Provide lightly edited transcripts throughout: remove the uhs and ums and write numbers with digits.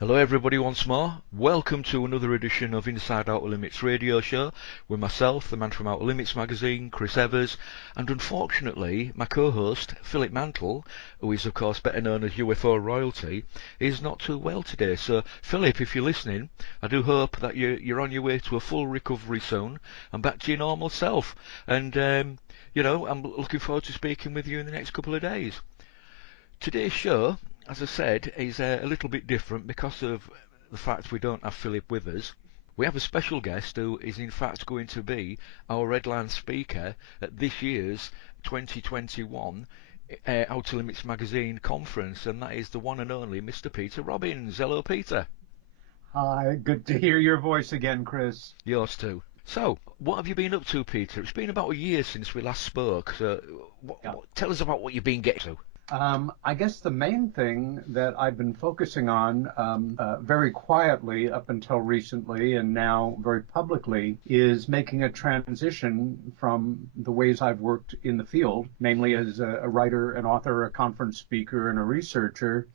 Hello everybody once more. Welcome to another edition of Inside Outer Limits radio show with myself, the man from Outer Limits magazine, Chris Evers, and unfortunately my co-host, Philip Mantle, who is of course better known as UFO Royalty, is not too well today. So Philip, if you're listening, I do hope that you're on your way to a full recovery soon and back to your normal self. And I'm looking forward to speaking with you in the next couple of days. Today's show, as I said, is a little bit different because of the fact we don't have Philip with us. We have a special guest who is in fact going to be our Redline speaker at this year's 2021 Outer Limits Magazine conference, and that is the one and only Mr. Peter Robbins. Hello, Peter. Hi, good to hear your voice again, Chris. Yours too. So, what have you been up to, Peter? It's been about a year since we last spoke, so Yeah. tell us about what you've been getting to. I guess the main thing that I've been focusing on very quietly up until recently and now very publicly is making a transition from the ways I've worked in the field, namely as a writer, an author, a conference speaker, and a researcher,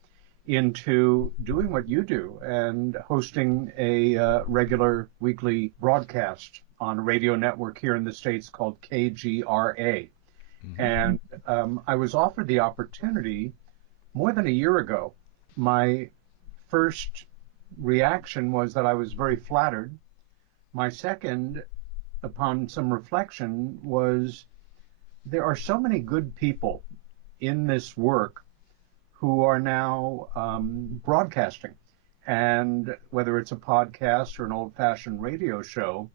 into doing what you do and hosting a regular weekly broadcast on a radio network here in the States called KGRA. Mm-hmm. And I was offered the opportunity more than a year ago. My first reaction was that I was very flattered. My second, upon some reflection, was there are so many good people in this work who are now broadcasting. And whether it's a podcast or an old-fashioned radio show,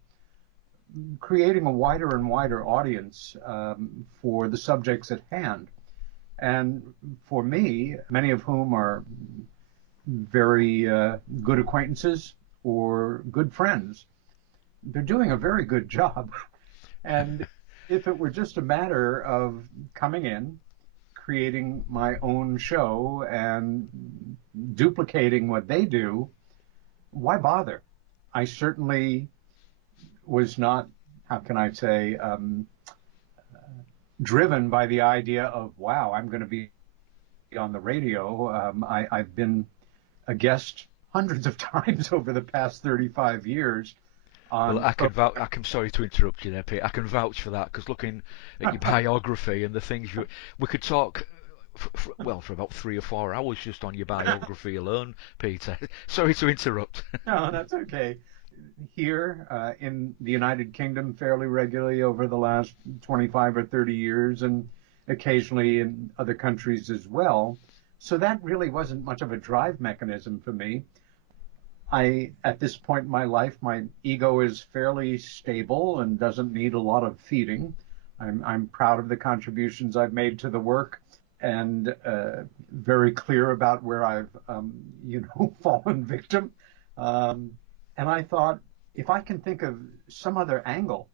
creating a wider and wider audience for the subjects at hand. And for me, many of whom are very good acquaintances or good friends, they're doing a very good job. And if it were just a matter of coming in, creating my own show and duplicating what they do, why bother? I certainly was not, how can I say, driven by the idea of, wow, I'm going to be on the radio. I've been a guest hundreds of times over the past 35 years. Well, I'm sorry to interrupt you there, Pete. I can vouch for that because looking at your biography and the things we could talk, for about 3 or 4 hours just on your biography alone, Peter. Sorry to interrupt. No, that's okay. Here in the United Kingdom fairly regularly over the last 25 or 30 years and occasionally in other countries as well. So that really wasn't much of a drive mechanism for me. At this point in my life, my ego is fairly stable and doesn't need a lot of feeding. I'm proud of the contributions I've made to the work and very clear about where I've, fallen victim. And I thought, if I can think of some other angle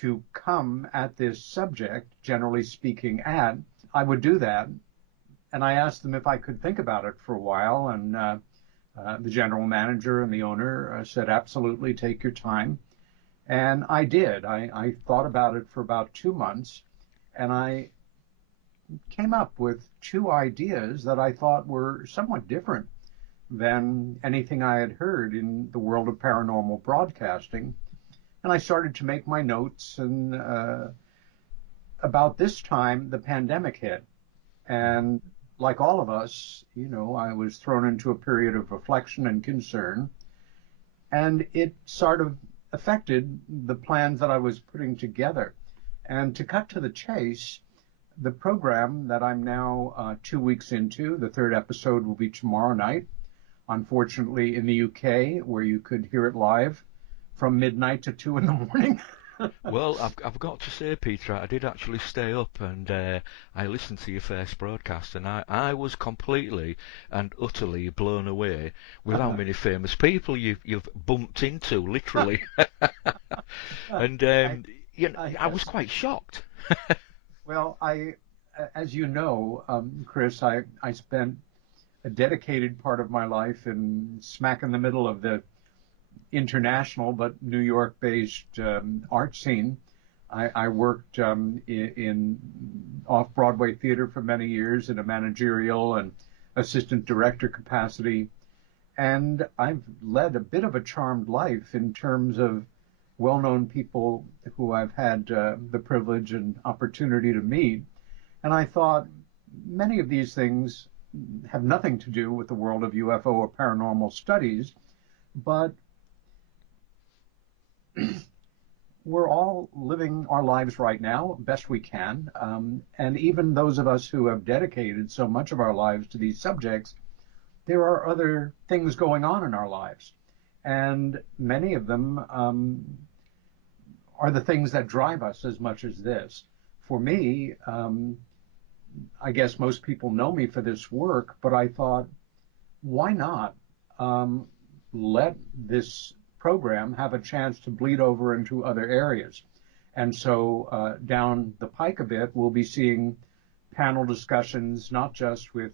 to come at this subject, generally speaking, I would do that. And I asked them if I could think about it for a while. And the general manager and the owner said, absolutely, take your time. And I did. I thought about it for about 2 months. And I came up with 2 ideas that I thought were somewhat different than anything I had heard in the world of paranormal broadcasting. And I started to make my notes, and about this time, the pandemic hit. And like all of us, I was thrown into a period of reflection and concern, and it sort of affected the plans that I was putting together. And to cut to the chase, the program that I'm now 2 weeks into, the 3rd episode will be tomorrow night, unfortunately in the UK, where you could hear it live from midnight to 2 in the morning. Well, I've got to say, Peter, I did actually stay up and I listened to your first broadcast, and I was completely and utterly blown away with how many famous people you've bumped into, literally. And I was Yes. quite shocked. Well, as you know, Chris, I spent a dedicated part of my life in smack in the middle of the international but New York-based art scene. I worked in off-Broadway theater for many years in a managerial and assistant director capacity. And I've led a bit of a charmed life in terms of well-known people who I've had the privilege and opportunity to meet. And I thought many of these things have nothing to do with the world of UFO or paranormal studies, but we're all living our lives right now best we can. And even those of us who have dedicated so much of our lives to these subjects, there are other things going on in our lives. And many of them are the things that drive us as much as this. For me, I guess most people know me for this work, but I thought, why not let this program have a chance to bleed over into other areas? And so down the pike a bit, we'll be seeing panel discussions, not just with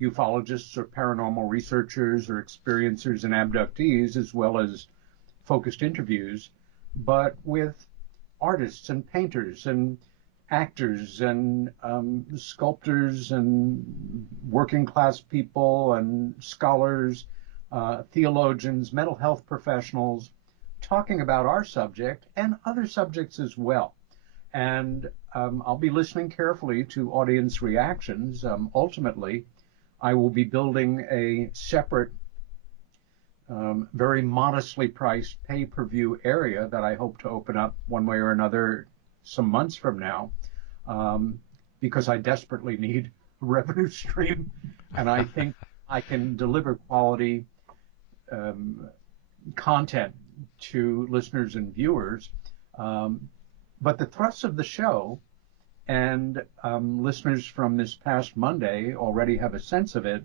ufologists or paranormal researchers or experiencers and abductees, as well as focused interviews, but with artists and painters and actors and sculptors and working class people and scholars, theologians, mental health professionals, talking about our subject and other subjects as well. And I'll be listening carefully to audience reactions. Ultimately, I will be building a separate, very modestly priced pay-per-view area that I hope to open up one way or another some months from now, because I desperately need a revenue stream, and I think I can deliver quality content to listeners and viewers. But the thrust of the show, and listeners from this past Monday already have a sense of it,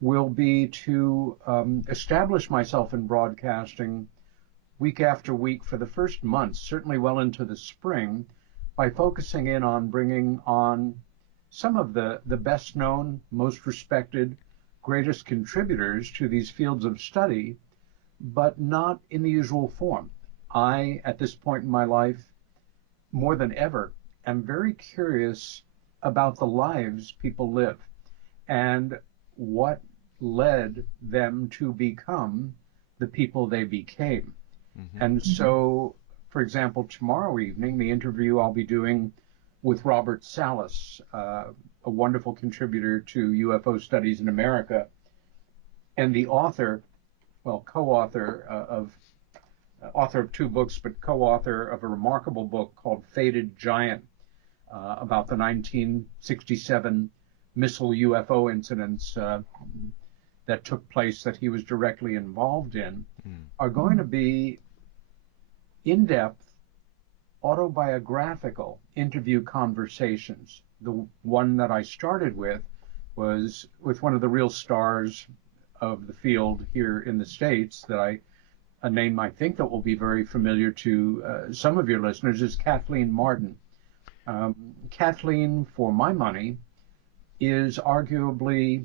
will be to establish myself in broadcasting week after week for the first months, certainly well into the spring, by focusing in on bringing on some of the best known, most respected, greatest contributors to these fields of study, but not in the usual form. I, at this point in my life, more than ever, am very curious about the lives people live and what led them to become the people they became. Mm-hmm. And so, for example, tomorrow evening, the interview I'll be doing with Robert Salas, a wonderful contributor to UFO Studies in America, and the author, well, author of 2 books, but co-author of a remarkable book called Faded Giant, about the 1967 missile UFO incidents that took place that he was directly involved in, are going to be in-depth, autobiographical interview conversations. The one that I started with was with one of the real stars of the field here in the States, that a name I think that will be very familiar to some of your listeners, is Kathleen Marden. Kathleen, for my money, is arguably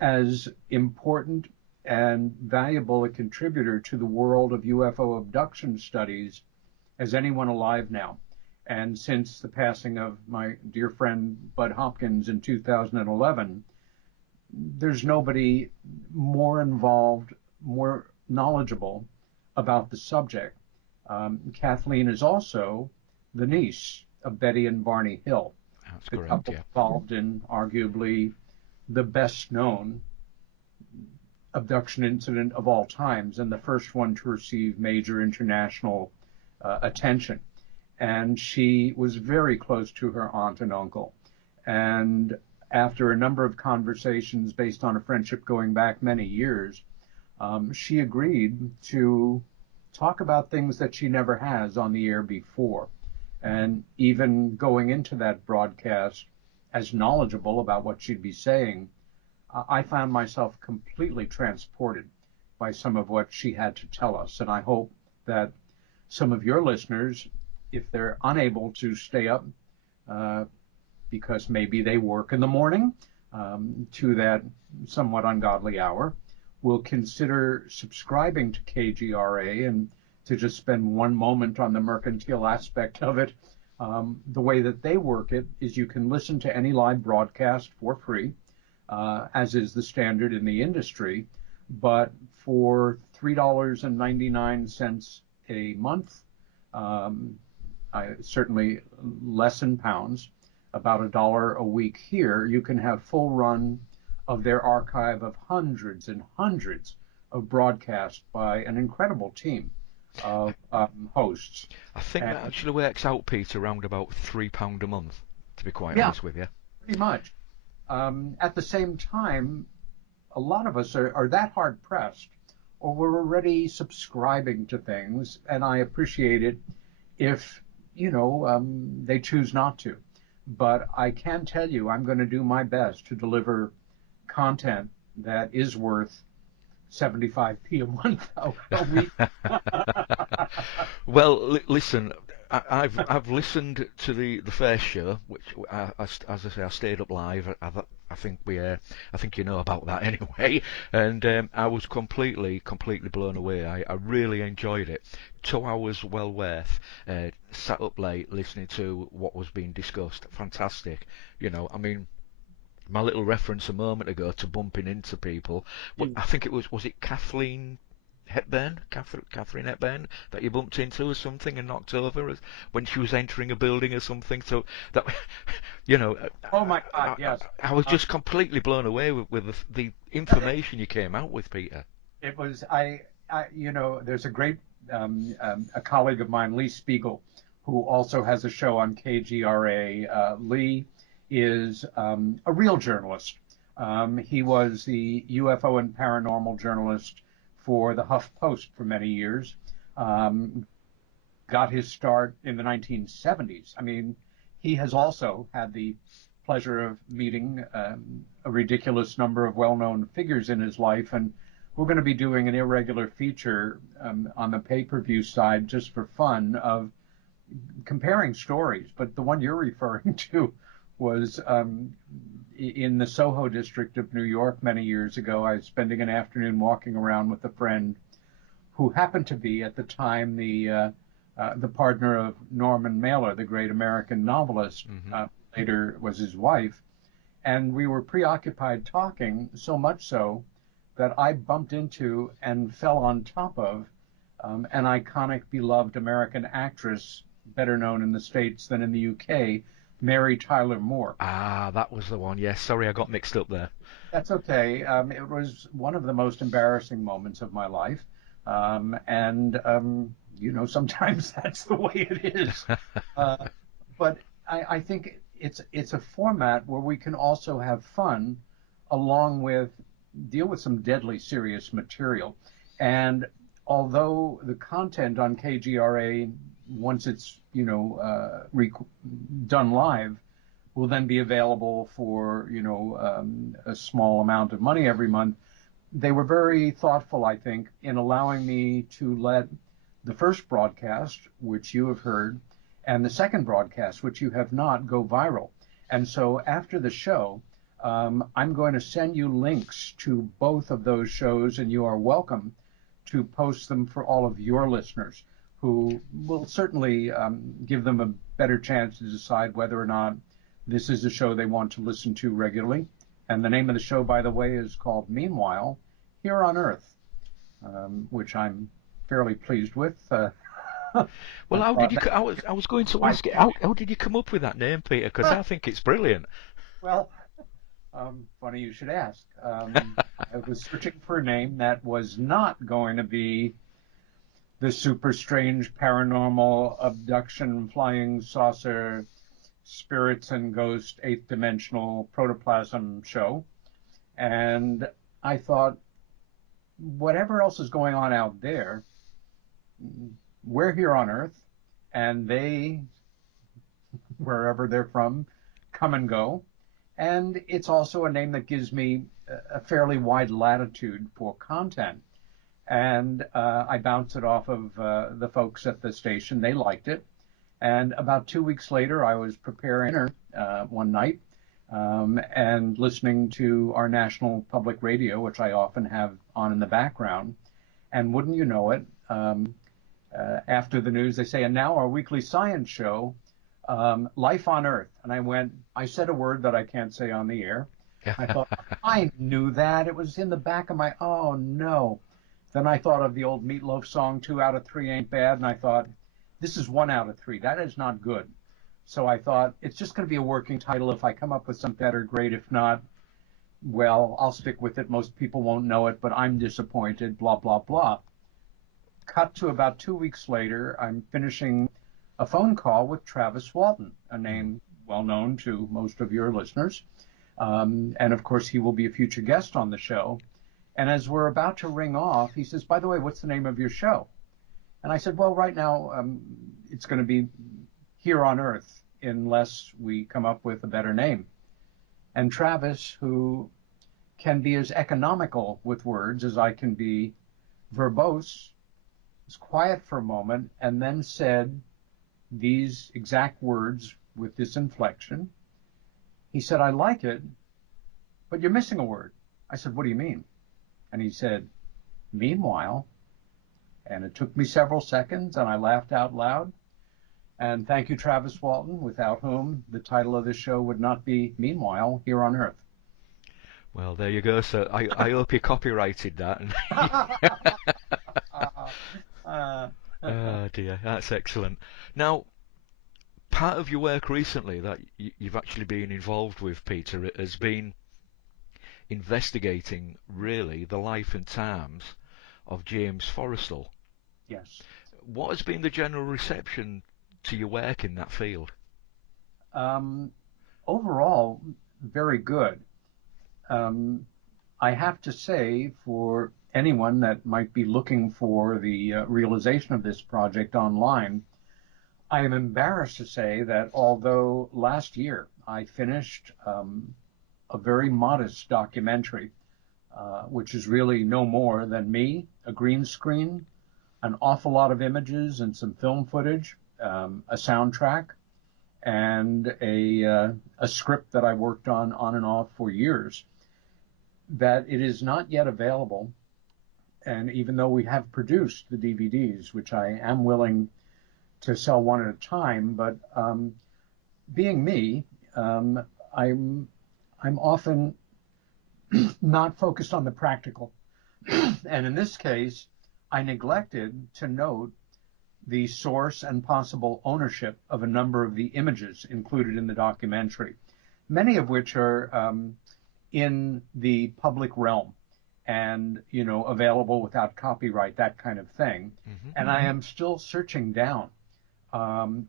as important and valuable a contributor to the world of UFO abduction studies as anyone alive now. And since the passing of my dear friend Bud Hopkins in 2011, there's nobody more involved, more knowledgeable about the subject. Kathleen is also the niece of Betty and Barney Hill. That's the correct, couple yeah. involved in arguably the best known abduction incident of all times, and the first one to receive major international attention. And she was very close to her aunt and uncle. And after a number of conversations based on a friendship going back many years, she agreed to talk about things that she never has on the air before. And even going into that broadcast as knowledgeable about what she'd be saying, I found myself completely transported by some of what she had to tell us. And I hope that some of your listeners, if they're unable to stay up because maybe they work in the morning to that somewhat ungodly hour, will consider subscribing to KGRA. And to just spend one moment on the mercantile aspect of it, the way that they work it is you can listen to any live broadcast for free. as is the standard in the industry. But for $3.99 a month, certainly less in pounds, about $1 a week here, you can have full run of their archive of hundreds and hundreds of broadcasts by an incredible team of hosts. I think And that actually works out, Peter, around about £3 a month, to be quite yeah, honest with you. pretty much. At the same time, a lot of us are that hard pressed, or we're already subscribing to things, and I appreciate it if, they choose not to. But I can tell you, I'm going to do my best to deliver content that is worth 75p a month a week. Well, listen, I've listened to the first show, which as I say, I stayed up live. I think I think you know about that anyway, and I was completely blown away. I really enjoyed it. 2 hours well worth. Sat up late listening to what was being discussed. Fantastic. I mean, my little reference a moment ago to bumping into people. I think it was it Catherine Hepburn that you bumped into or something and knocked over when she was entering a building or something. So that, Oh my God, yes. I was just completely blown away with the information you came out with, Peter. It was there's a great a colleague of mine, Lee Spiegel, who also has a show on KGRA. Lee is a real journalist. He was the UFO and paranormal journalist for the HuffPost for many years. Got his start in the 1970s. I mean, he has also had the pleasure of meeting a ridiculous number of well-known figures in his life, and we're going to be doing an irregular feature on the pay-per-view side just for fun of comparing stories. But the one you're referring to was in the Soho district of New York many years ago. I was spending an afternoon walking around with a friend who happened to be at the time the partner of Norman Mailer, the great American novelist. Mm-hmm. Later was his wife, and we were preoccupied talking, so much so that I bumped into and fell on top of an iconic, beloved American actress, better known in the States than in the UK, Mary Tyler Moore. Ah, that was the one. Yes, sorry, I got mixed up there. That's okay. It was one of the most embarrassing moments of my life. Sometimes that's the way it is. But I think it's a format where we can also have fun along with deal with some deadly serious material. And although the content on KGRA, once it's done live, will then be available for a small amount of money every month, they were very thoughtful, I think, in allowing me to let the first broadcast, which you have heard, and the second broadcast, which you have not, go viral. And so after the show, I'm going to send you links to both of those shows, and you are welcome to post them for all of your listeners, who will certainly give them a better chance to decide whether or not this is a show they want to listen to regularly. And the name of the show, by the way, is called Meanwhile, Here on Earth, which I'm fairly pleased with. Well, how did you? I was going to ask it. How did you come up with that name, Peter? Because I think it's brilliant. Well, funny you should ask. I was searching for a name that was not going to be the super strange paranormal abduction, flying saucer, spirits and ghost, eighth dimensional protoplasm show. And I thought, whatever else is going on out there, we're here on Earth, and they, wherever they're from, come and go. And it's also a name that gives me a fairly wide latitude for content. And I bounced it off of the folks at the station. They liked it. And about 2 weeks later, I was preparing dinner one night and listening to our national public radio, which I often have on in the background. And wouldn't you know it, after the news, they say, and now our weekly science show, Life on Earth. And I said a word that I can't say on the air. I thought, I knew that. It was in the back of my, oh no. Then I thought of the old Meatloaf song, 2 out of 3 ain't bad. And I thought, this is 1 out of 3. That is not good. So I thought, it's just going to be a working title. If I come up with something better, great. If not, well, I'll stick with it. Most people won't know it, but I'm disappointed, blah, blah, blah. Cut to about 2 weeks later, I'm finishing a phone call with Travis Walton, a name well known to most of your listeners. And of course, he will be a future guest on the show. And as we're about to ring off, he says, by the way, what's the name of your show? And I said, well, right now, it's going to be Here on Earth, unless we come up with a better name. And Travis, who can be as economical with words as I can be verbose, was quiet for a moment and then said these exact words with this inflection. He said, I like it, but you're missing a word. I said, what do you mean? And he said, meanwhile. And it took me several seconds, and I laughed out loud. And thank you, Travis Walton, without whom the title of this show would not be Meanwhile, Here on Earth. Well, there you go, sir. I hope you copyrighted that. Oh dear, that's excellent. Now, part of your work recently that you've actually been involved with, Peter, has been investigating really the life and times of James Forrestal. Yes. What has been the general reception to your work in that field? Overall, very good. I have to say, for anyone that might be looking for the realization of this project online, I am embarrassed to say that although last year I finished a very modest documentary, which is really no more than me, a green screen, an awful lot of images and some film footage, a soundtrack, and a script that I worked on and off for years, that it is not yet available. And even though we have produced the DVDs, which I am willing to sell one at a time, but being me, I'm often not focused on the practical. And in this case, I neglected to note the source and possible ownership of a number of the images included in the documentary, many of which are in the public realm and, available without copyright, that kind of thing. Mm-hmm. And I am still searching down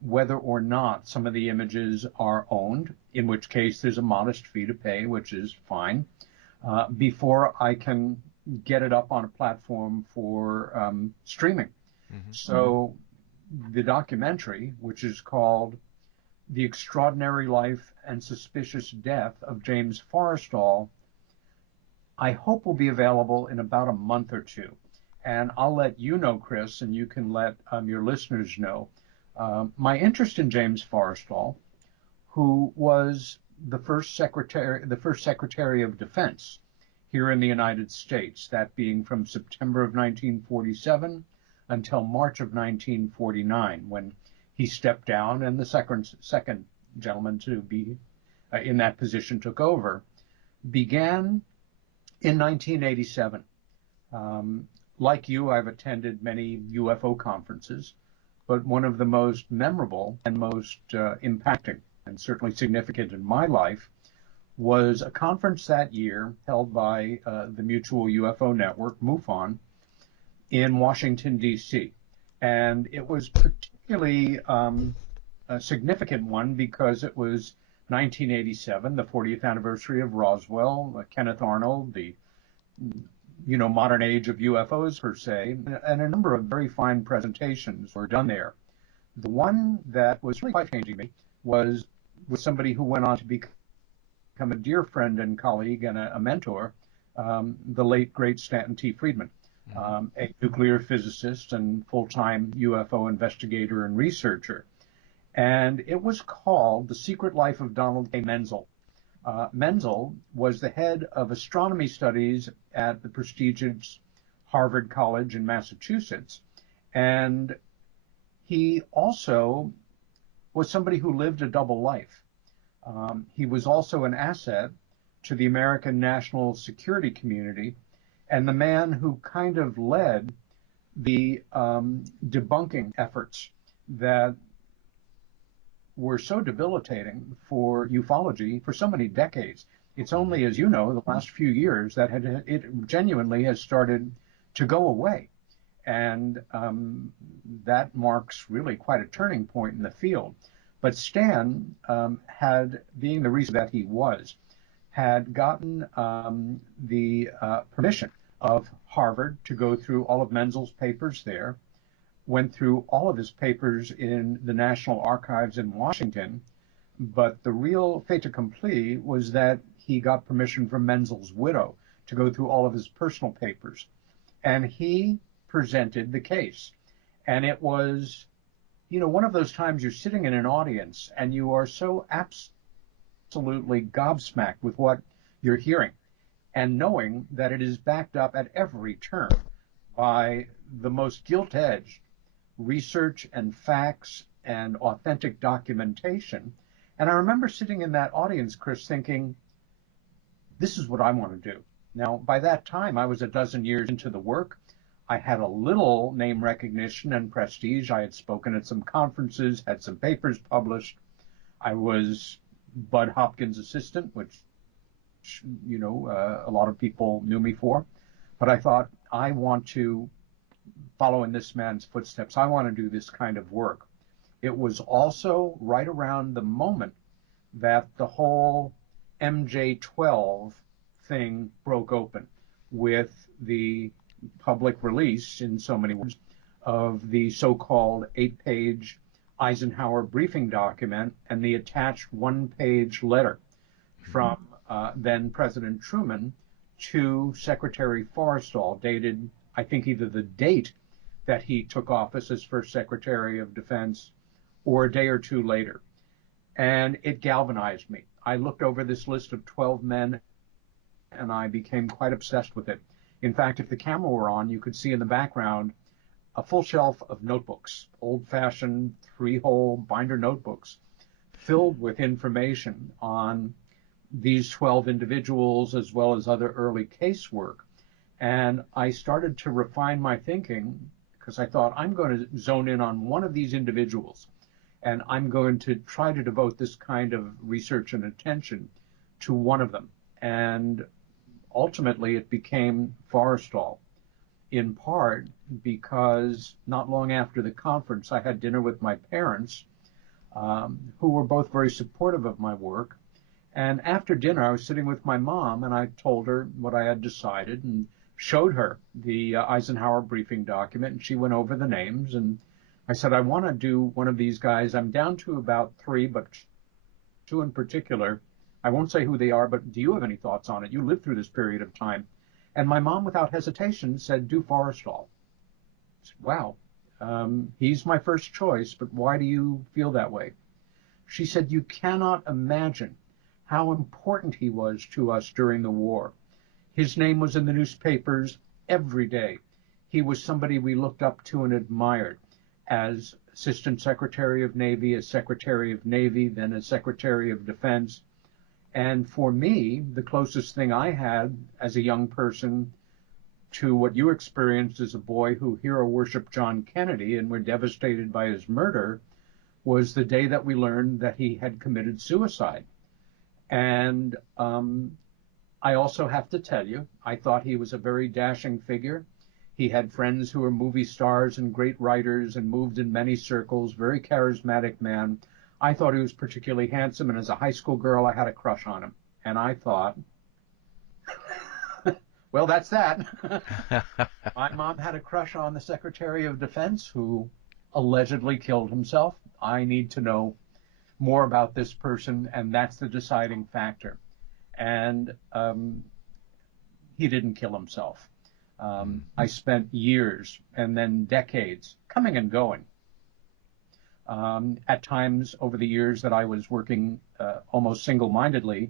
whether or not some of the images are owned, in which case there's a modest fee to pay, which is fine, before I can get it up on a platform for streaming. Mm-hmm. So the documentary, which is called The Extraordinary Life and Suspicious Death of James Forrestal, I hope will be available in about a month or two. And I'll let you know, Chris, and you can let your listeners know my interest in James Forrestal, who was the first Secretary of Defense here in the United States, that being from September of 1947 until March of 1949, when he stepped down and the second gentleman to be in that position took over, began in 1987. Like you, I've attended many UFO conferences, but one of the most memorable and most impacting and certainly significant in my life was a conference that year held by the Mutual UFO Network, MUFON, in Washington, D.C. And it was particularly a significant one because it was 1987, the 40th anniversary of Roswell, Kenneth Arnold, the modern age of UFOs per se, and a number of very fine presentations were done there. The one that was really life-changing me was with somebody who went on to become a dear friend and colleague and a mentor, the late, great Stanton T. Friedman, a nuclear physicist and full-time UFO investigator and researcher. And it was called The Secret Life of Donald K. Menzel. Menzel was the head of astronomy studies at the prestigious Harvard College in Massachusetts. And he also was somebody who lived a double life. He was also an asset to the American national security community, and the man who kind of led the debunking efforts that were so debilitating for ufology for so many decades. It's only, as you know, the last few years that it genuinely has started to go away. And that marks really quite a turning point in the field. But Stan had, being the reason that he was, had gotten the permission of Harvard to go through all of Menzel's papers there, went through all of his papers in the National Archives in Washington, but the real fait accompli was that he got permission from Menzel's widow to go through all of his personal papers. And he presented the case. And it was, one of those times you're sitting in an audience and you are so absolutely gobsmacked with what you're hearing, and knowing that it is backed up at every turn by the most gilt-edged research and facts and authentic documentation. And I remember sitting in that audience, Chris, thinking, this is what I want to do. Now, by that time, I was a dozen years into the work. I had a little name recognition and prestige. I had spoken at some conferences, had some papers published. I was Bud Hopkins' assistant, which, a lot of people knew me for. But I thought, I want to follow in this man's footsteps. I want to do this kind of work. It was also right around the moment that the whole MJ-12 thing broke open with the public release, in so many words, of the so-called 8-page Eisenhower briefing document and the attached 1-page letter from then President Truman to Secretary Forresta, dated, I think, either the date that he took office as first Secretary of Defense or a day or two later. And it galvanized me. I looked over this list of 12 men and I became quite obsessed with it. In fact, if the camera were on, you could see in the background a full shelf of notebooks, old-fashioned 3-hole binder notebooks, filled with information on these 12 individuals as well as other early casework. And I started to refine my thinking because I thought, I'm going to zone in on one of these individuals, and I'm going to try to devote this kind of research and attention to one of them. And ultimately, it became Forrestal, in part because not long after the conference, I had dinner with my parents, who were both very supportive of my work. And after dinner, I was sitting with my mom, and I told her what I had decided and showed her the Eisenhower briefing document, and she went over the names. And I said, I want to do one of these guys. I'm down to about 3, but 2 in particular. I won't say who they are, but do you have any thoughts on it? You lived through this period of time. And my mom, without hesitation, said, do Forrestal. I said, wow, he's my first choice, but why do you feel that way? She said, you cannot imagine how important he was to us during the war. His name was in the newspapers every day. He was somebody we looked up to and admired as Assistant Secretary of Navy, as Secretary of Navy, then as Secretary of Defense. And for me, the closest thing I had as a young person to what you experienced as a boy who hero worshiped John Kennedy and were devastated by his murder was the day that we learned that he had committed suicide. And I also have to tell you, I thought he was a very dashing figure. He had friends who were movie stars and great writers and moved in many circles, very charismatic man. I thought he was particularly handsome, and as a high school girl, I had a crush on him. And I thought, well, that's that. My mom had a crush on the Secretary of Defense who allegedly killed himself. I need to know more about this person, and that's the deciding factor. And he didn't kill himself. I spent years and then decades coming and going. At times over the years that I was working almost single-mindedly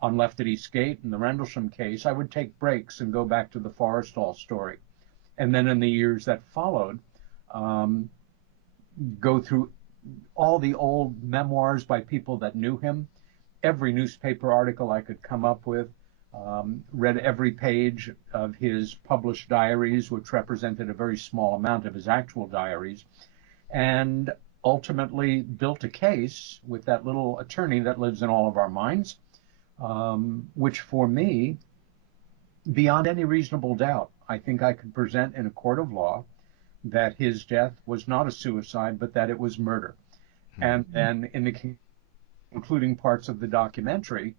on Left at Eastgate and the Rendlesham case, I would take breaks and go back to the Forrestal story. And then in the years that followed, go through all the old memoirs by people that knew him every newspaper article I could come up with, read every page of his published diaries, which represented a very small amount of his actual diaries, and ultimately built a case with that little attorney that lives in all of our minds, which for me, beyond any reasonable doubt, I think I could present in a court of law that his death was not a suicide, but that it was murder. And then in the concluding parts of the documentary,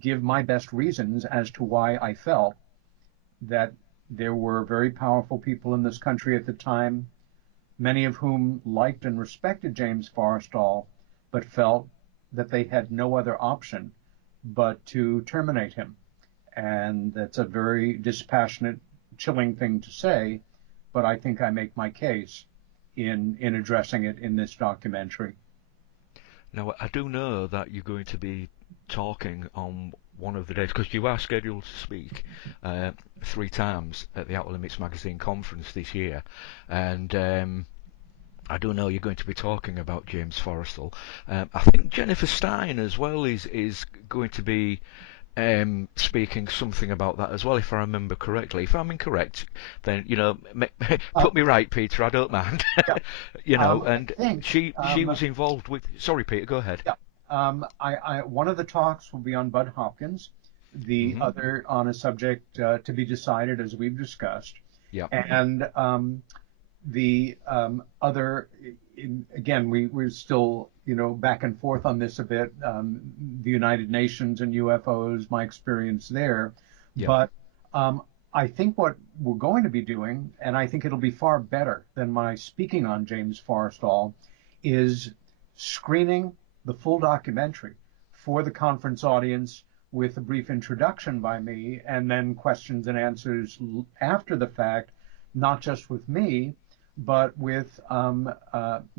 give my best reasons as to why I felt that there were very powerful people in this country at the time, many of whom liked and respected James Forrestal, but felt that they had no other option but to terminate him. And that's a very dispassionate, chilling thing to say, but I think I make my case in addressing it in this documentary. Now, I do know that you're going to be talking on one of the days, because you are scheduled to speak 3 times at the Outer Limits Magazine conference this year, and I do know you're going to be talking about James Forrestal. I think Jennifer Stein as well is going to be speaking something about that as well, if I remember correctly. If I'm incorrect, then put me right, Peter. I don't mind. Yeah. And she was involved with. Sorry, Peter. Go ahead. Yeah. One of the talks will be on Bud Hopkins, the other on a subject to be decided, as we've discussed. Yeah. And the other, again, we're still back and forth on this a bit. The United Nations and UFOs, my experience there. Yeah. But I think what we're going to be doing, and I think it'll be far better than my speaking on James Forrestal, is screening the full documentary for the conference audience with a brief introduction by me, and then questions and answers after the fact, not just with me, but with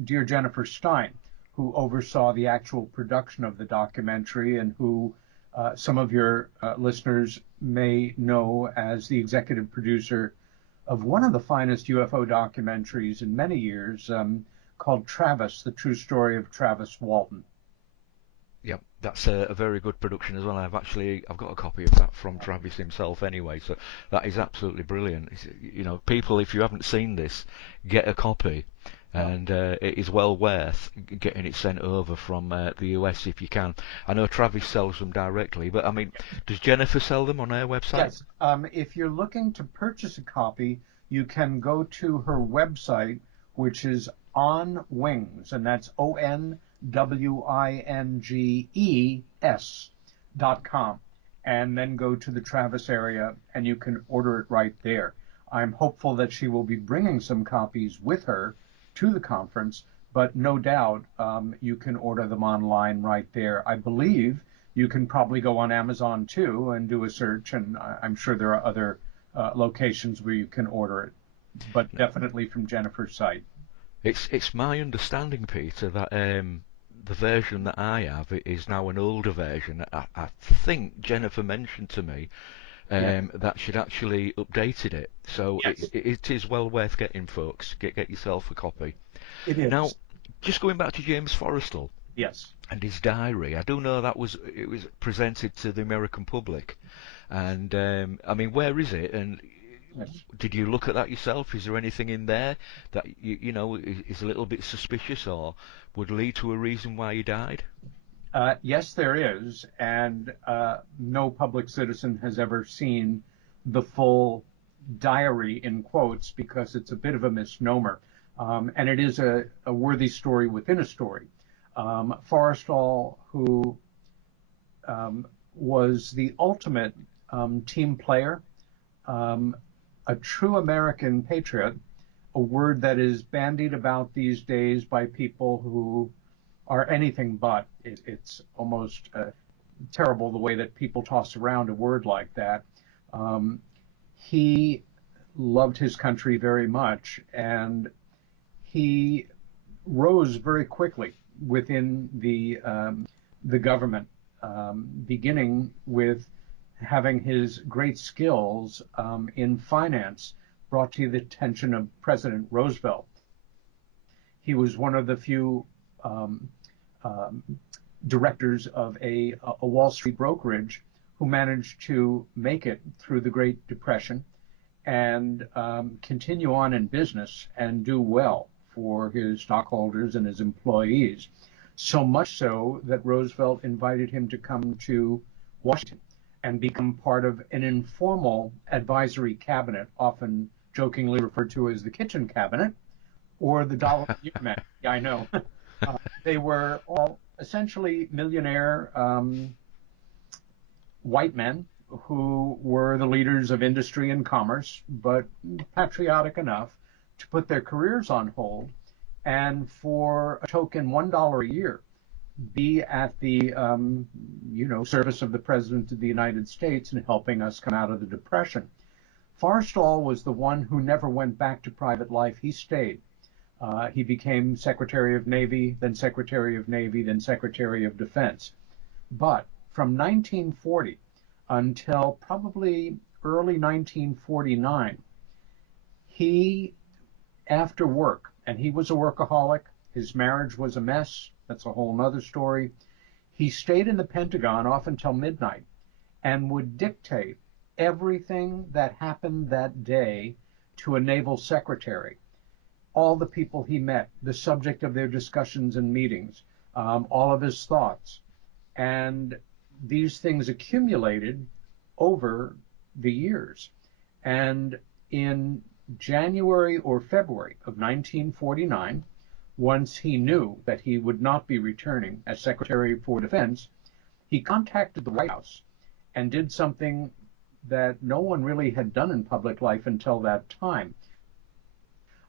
dear Jennifer Stein, who oversaw the actual production of the documentary and who some of your listeners may know as the executive producer of one of the finest UFO documentaries in many years, called Travis, the true story of Travis Walton. Yeah, that's a very good production as well. I've got a copy of that from Travis himself anyway, so that is absolutely brilliant. People, if you haven't seen this, get a copy, and it is well worth getting it sent over from the US if you can. I know Travis sells them directly, but I mean, does Jennifer sell them on her website? Yes. If you're looking to purchase a copy, you can go to her website, which is On Wings, and that's ONWINGES.com, and then go to the Travis area and you can order it right there. I'm hopeful that she will be bringing some copies with her to the conference, but no doubt you can order them online right there. I believe you can probably go on Amazon too and do a search, and I'm sure there are other locations where you can order it, but definitely from Jennifer's site. It's my understanding, Peter, that the version that I have is now an older version. I think Jennifer mentioned to me that she'd actually updated it. So yes. It is well worth getting, folks. Get yourself a copy. It is. Now, just going back to James Forrestal. Yes. And his diary. I do know it was presented to the American public. And, I mean, where is it? And yes. Did you look at that yourself? Is there anything in there that is a little bit suspicious or would lead to a reason why he died? Yes, there is, and no public citizen has ever seen the full diary, in quotes, because it's a bit of a misnomer, and it is a worthy story within a story. Forrestal, who was the ultimate team player, a true American patriot, a word that is bandied about these days by people who are anything but. It's almost terrible the way that people toss around a word like that. He loved his country very much, and he rose very quickly within the government, beginning with having his great skills in finance brought to the attention of President Roosevelt. He was one of the few directors of a Wall Street brokerage who managed to make it through the Great Depression and continue on in business and do well for his stockholders and his employees. So much so that Roosevelt invited him to come to Washington and become part of an informal advisory cabinet, often jokingly referred to as the kitchen cabinet or the dollar man. Yeah, I know. They were all essentially millionaire white men who were the leaders of industry and commerce, but patriotic enough to put their careers on hold and for a token $1 a year be at the service of the President of the United States in helping us come out of the Depression. Forrestal was the one who never went back to private life. He stayed. He became Secretary of Navy, then Secretary of Navy, then Secretary of Defense. But from 1940 until probably early 1949, he, after work, and he was a workaholic, his marriage was a mess, that's a whole other story, he stayed in the Pentagon often till midnight and would dictate everything that happened that day to a naval secretary. All the people he met, the subject of their discussions and meetings, all of his thoughts. And these things accumulated over the years. And in January or February of 1949, once he knew that he would not be returning as Secretary for Defense, he contacted the White House and did something that no one really had done in public life until that time.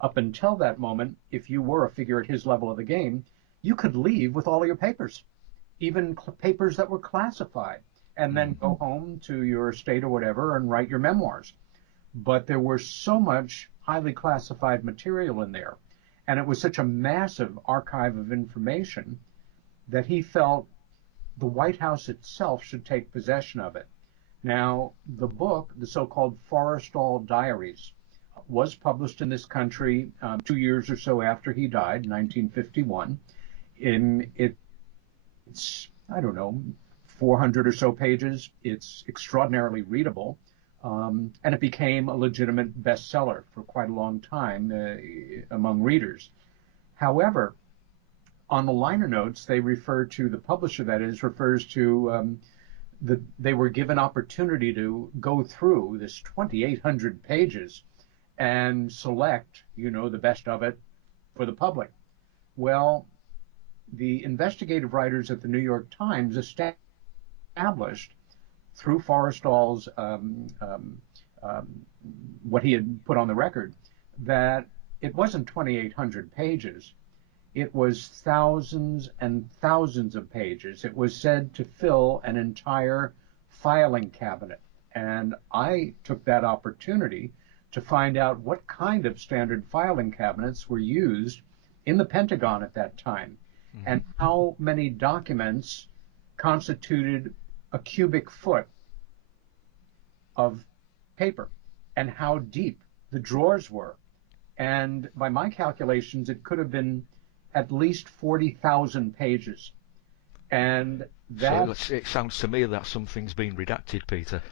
Up until that moment, if you were a figure at his level of the game, you could leave with all of your papers, even papers that were classified, and then go home to your estate or whatever and write your memoirs. But there was so much highly classified material in there, and it was such a massive archive of information that he felt the White House itself should take possession of it. Now, the book, the so-called Forrestal Diaries, was published in this country 2 years or so after he died, 1951. It's, I don't know, 400 or so pages. It's extraordinarily readable. And it became a legitimate bestseller for quite a long time among readers. However, on the liner notes, they refer to, the publisher that is, refers to they were given opportunity to go through this 2,800 pages and select, the best of it for the public. Well, the investigative writers at the New York Times established through Forrestal's what he had put on the record, that it wasn't 2,800 pages. It was thousands and thousands of pages. It was said to fill an entire filing cabinet. And I took that opportunity to find out what kind of standard filing cabinets were used in the Pentagon at that time, and how many documents constituted a cubic foot of paper, and how deep the drawers were. And by my calculations, it could have been at least 40,000 pages. And that... So it sounds to me that something's been redacted, Peter.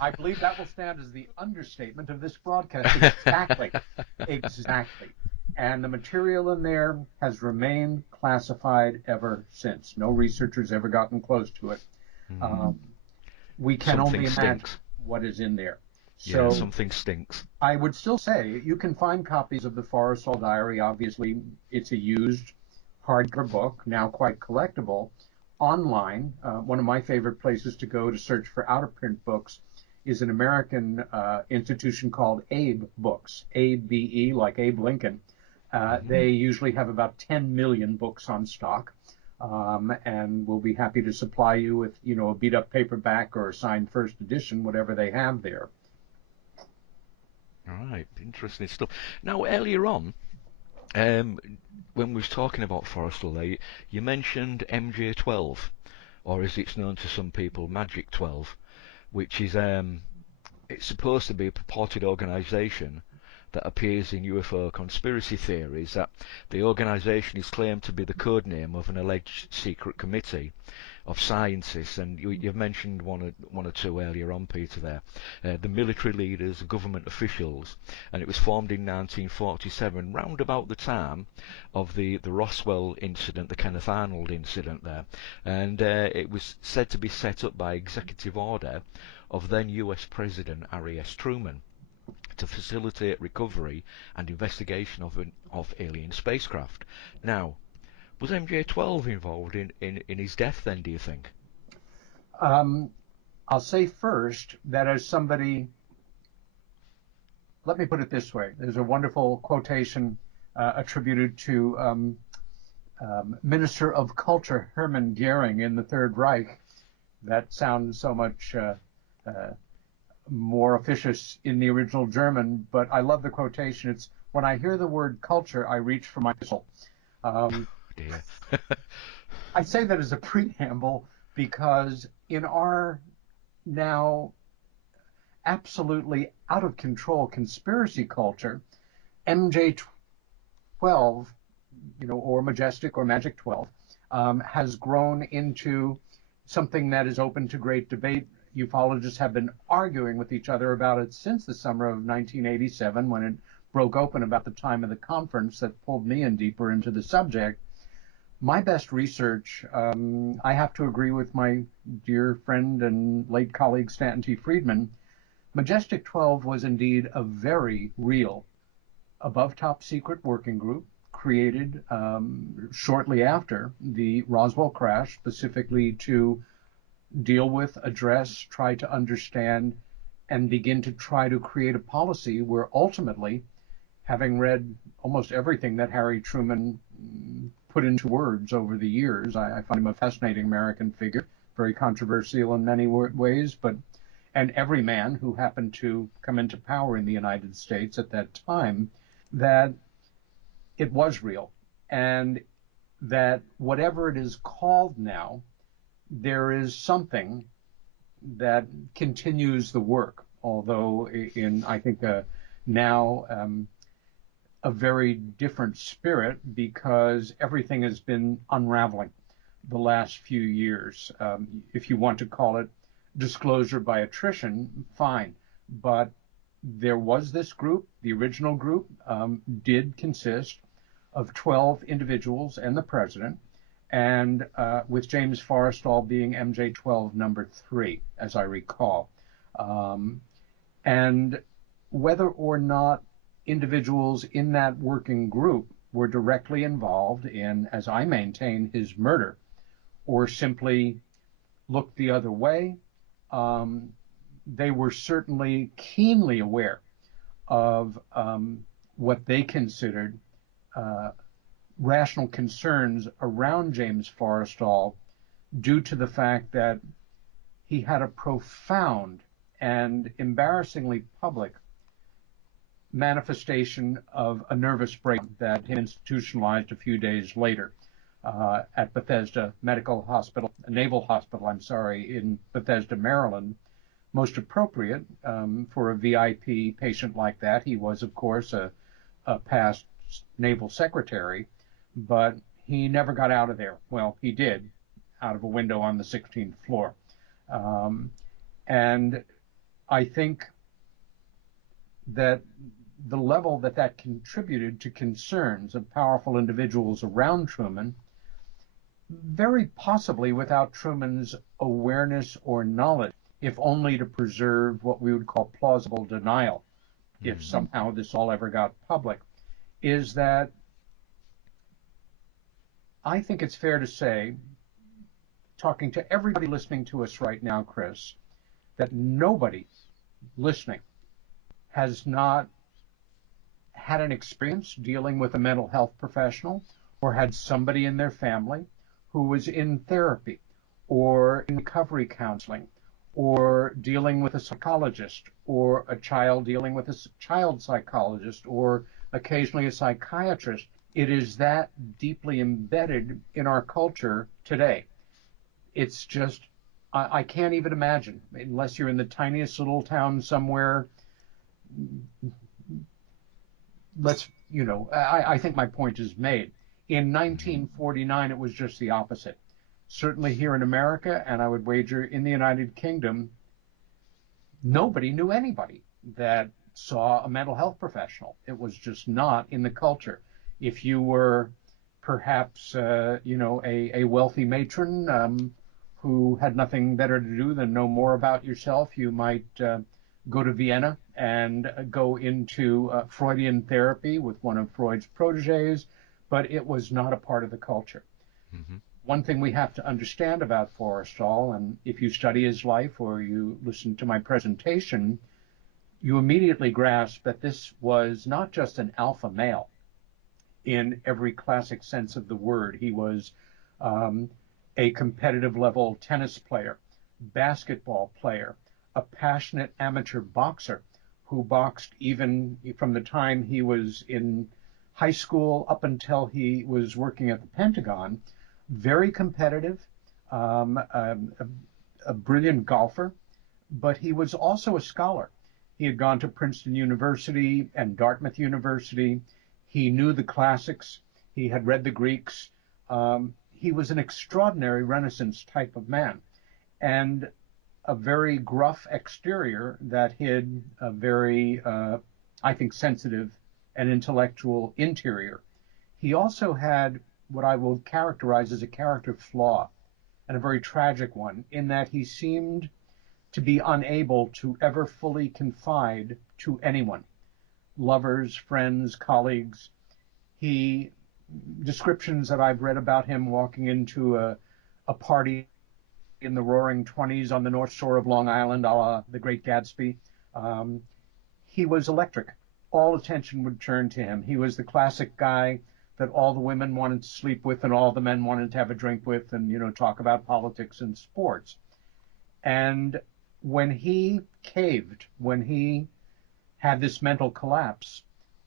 I believe that will stand as the understatement of this broadcast. Exactly. Exactly. And the material in there has remained classified ever since. No researcher's ever gotten close to it. We can only imagine what is in there. So yeah, something stinks. I would still say you can find copies of the Forrestal Diary. Obviously, it's a used hardcover book, now quite collectible, online. One of my favorite places to go to search for out-of-print books is an American institution called Abe Books, A-B-E, like Abe Lincoln. They usually have about 10 million books on stock, and we'll be happy to supply you with, a beat-up paperback or a signed first edition, whatever they have there. All right, interesting stuff. Now, earlier on, when we was talking about Forrestal there, you mentioned MJ12, or as it's known to some people, Magic 12, which is it's supposed to be a purported organisation that appears in UFO conspiracy theories, that the organisation is claimed to be the code name of an alleged secret committee of scientists, and you've mentioned one or two earlier on, Peter, there. The military leaders, government officials, and it was formed in 1947, round about the time of the Roswell incident, the Kenneth Arnold incident there, and it was said to be set up by executive order of then US President Harry S. Truman to facilitate recovery and investigation of alien spacecraft. Now, was MJ12 involved in his death then, do you think? I'll say first that as somebody, let me put it this way. There's a wonderful quotation attributed to Minister of Culture Hermann Goering in the Third Reich. That sounds so much more officious in the original German, but I love the quotation. It's, when I hear the word culture, I reach for my pistol. Dear. I say that as a preamble because in our now absolutely out of control conspiracy culture, MJ12, or Majestic or Magic 12, has grown into something that is open to great debate. Ufologists have been arguing with each other about it since the summer of 1987, when it broke open about the time of the conference that pulled me in deeper into the subject. My best research, I have to agree with my dear friend and late colleague Stanton T. Friedman. Majestic 12 was indeed a very real above top secret working group created shortly after the Roswell crash, specifically to deal with, address, try to understand, and begin to try to create a policy where ultimately, having read almost everything that Harry Truman put into words over the years, I find him a fascinating American figure, very controversial in many ways, but and every man who happened to come into power in the United States at that time, that it was real, and that whatever it is called now, there is something that continues the work, although in, I think, now a very different spirit, because everything has been unraveling the last few years. If you want to call it disclosure by attrition, fine. But there was this group, the original group, did consist of 12 individuals and the president, and with James Forresta being MJ12 number 3, as I recall. And whether or not individuals in that working group were directly involved in, as I maintain, his murder, or simply looked the other way, they were certainly keenly aware of what they considered rational concerns around James Forrestal, due to the fact that he had a profound and embarrassingly public manifestation of a nervous breakdown that he institutionalized a few days later at Bethesda Naval Hospital, in Bethesda, Maryland. Most appropriate for a VIP patient like that. He was, of course, a past naval secretary, but he never got out of there. Well, he did, out of a window on the 16th floor. And I think that the level that contributed to concerns of powerful individuals around Truman, very possibly without Truman's awareness or knowledge, if only to preserve what we would call plausible denial, if somehow this all ever got public, is that I think it's fair to say, talking to everybody listening to us right now, Chris, that nobody listening has not had an experience dealing with a mental health professional, or had somebody in their family who was in therapy or in recovery counseling, or dealing with a psychologist, or a child dealing with a child psychologist, or occasionally a psychiatrist. It is that deeply embedded in our culture today. It's just, I can't even imagine, unless you're in the tiniest little town somewhere I think my point is made. In 1949, it was just the opposite. Certainly here in America, and I would wager in the United Kingdom, nobody knew anybody that saw a mental health professional. It was just not in the culture. If you were perhaps, a wealthy matron who had nothing better to do than know more about yourself, you might go to Vienna and go into Freudian therapy with one of Freud's proteges, but it was not a part of the culture. Mm-hmm. One thing we have to understand about Forrestal, and if you study his life or you listen to my presentation, you immediately grasp that this was not just an alpha male in every classic sense of the word. He was a competitive level tennis player, basketball player, a passionate amateur boxer who boxed even from the time he was in high school up until he was working at the Pentagon. Very competitive, a brilliant golfer, but he was also a scholar. He had gone to Princeton University and Dartmouth University. He knew the classics. He had read the Greeks. He was an extraordinary Renaissance type of man, and a very gruff exterior that hid a very, I think, sensitive and intellectual interior. He also had what I will characterize as a character flaw, and a very tragic one, in that he seemed to be unable to ever fully confide to anyone, lovers, friends, colleagues. Descriptions that I've read about him walking into a party in the roaring 20s on the North Shore of Long Island, a la The Great Gatsby. He was electric. All attention would turn to him. He was the classic guy that all the women wanted to sleep with and all the men wanted to have a drink with and, talk about politics and sports. And when he caved, when he had this mental collapse,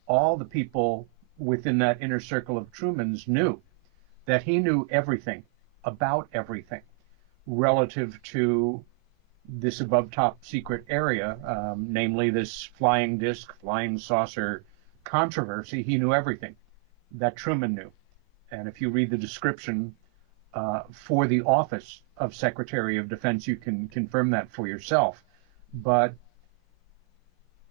all the people within that inner circle of Trumans knew that he knew everything about everything relative to this above top secret area, namely this flying disc, flying saucer controversy. He knew everything that Truman knew. And if you read the description for the office of Secretary of Defense, you can confirm that for yourself. But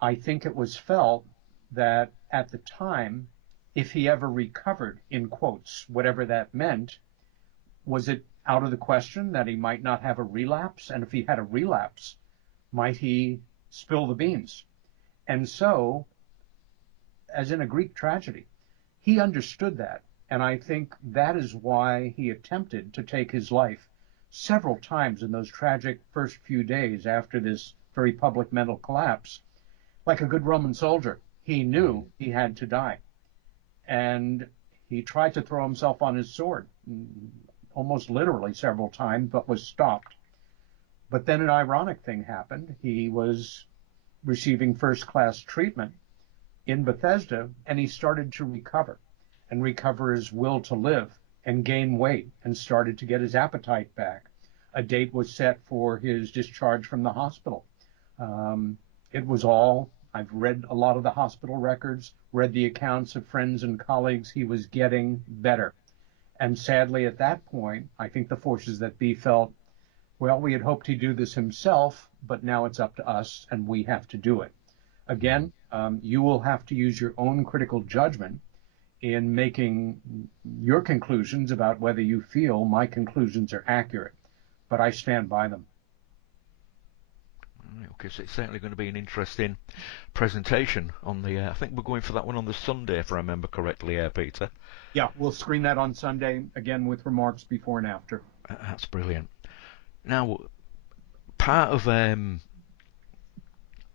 I think it was felt that at the time, if he ever recovered, in quotes, whatever that meant, was it out of the question that he might not have a relapse? And if he had a relapse, might he spill the beans? And so, as in a Greek tragedy, he understood that. And I think that is why he attempted to take his life several times in those tragic first few days after this very public mental collapse. Like a good Roman soldier, he knew he had to die. And he tried to throw himself on his sword, almost literally several times, but was stopped. But then an ironic thing happened. He was receiving first-class treatment in Bethesda, and he started to recover his will to live and gain weight, and started to get his appetite back. A date was set for his discharge from the hospital. It was all, I've read a lot of the hospital records, read the accounts of friends and colleagues. He was getting better. And sadly, at that point, I think the forces that be felt, well, we had hoped he'd do this himself, but now it's up to us, and we have to do it. Again, you will have to use your own critical judgment in making your conclusions about whether you feel my conclusions are accurate, but I stand by them. Okay, so it's certainly going to be an interesting presentation on the. I think we're going for that one on the Sunday, if I remember correctly, Peter. Yeah, we'll screen that on Sunday, again with remarks before and after. That's brilliant. Now, part of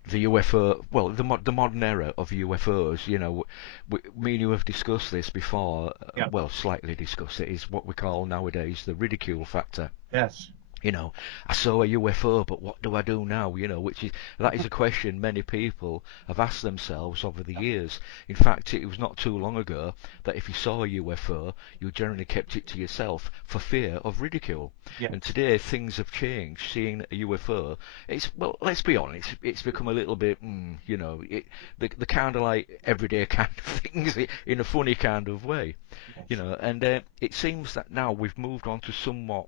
the UFO, well, the modern era of UFOs, me and you have discussed this before, Yeah. Well, slightly discussed it, is what we call nowadays the ridicule factor. Yes. You know, I saw a UFO, but what do I do now? You know, that is a question many people have asked themselves over the years. In fact, it was not too long ago that if you saw a UFO, you generally kept it to yourself for fear of ridicule. Yes. And today things have changed. Seeing a UFO, well, let's be honest, it's become a little bit, you know, the kind of like everyday kind of things in a funny kind of way. You know, and it seems that now we've moved on somewhat,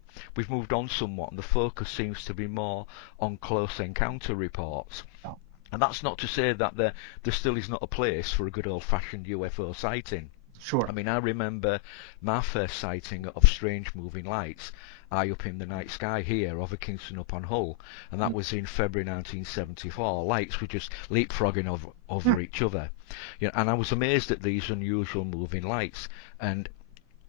and the focus seems to be more on close encounter reports. Oh. And that's not to say that there still is not a place for a good old-fashioned UFO sighting. Sure. I mean, I remember my first sighting of strange moving lights high up in the night sky here over Kingston upon Hull, and that was in February 1974. Lights were just leapfrogging over each other, you know, and I was amazed at these unusual moving lights. And